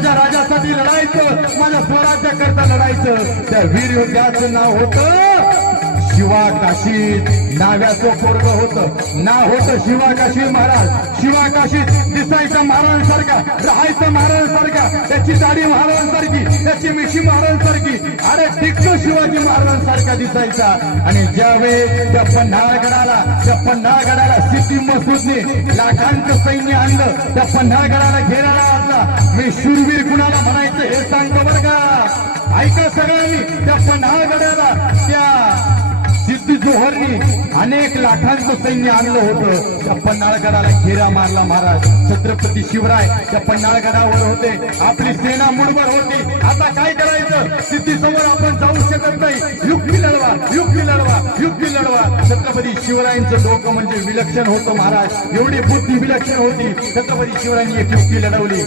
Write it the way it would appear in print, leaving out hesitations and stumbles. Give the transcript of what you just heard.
माझ्या राजासाठी लढायचं, माझ्या स्वराज्याकरता लढायचं. त्या वीर योद्ध्याचं नाव होतं शिवा काशीद. नाव्याचं पोरग होतं, नाव होतं शिवा काशीद महाराज. शिवा काशीद दिसायचा महाराजांसारखा, राहायचं महाराजांसारखा, त्याची दाढी महाराजांसारखी, त्याची मिशी महाराजांसारखी. अरे टिक्क शिवाजी महाराजांसारखा दिसायचा. आणि ज्यावेळेस त्या पन्हाळगडाला सिद्धी मसूदने लाखांचं सैन्य आणलं, त्या पन्हाळगडाला घेरायला असला, मी शूरवीर कुणाला म्हणायचं हे सांगतो बरं का. ऐका सगळ्यांनी, त्या पन्हाळगडाला त्या सिद्धी जोहरनी अनेक लाखांचं सैन्य आणलं होतं. त्या पन्हाळगडाला घेरा मारला महाराज. छत्रपती शिवराय त्या पन्हाळगडावर होते, आपली सेना मुठभर होती. आता काय करायचं, सिद्धी समोर आपण जाऊ शकत नाही. युक्ती लढवा, युक्ती लढवा, युक्ती लढवा. छत्रपती शिवरायांचं डोकं म्हणजे विलक्षण होतं महाराज. एवढी बुद्धी विलक्षण होती. छत्रपती शिवरायांनी एक युक्ती लढवली.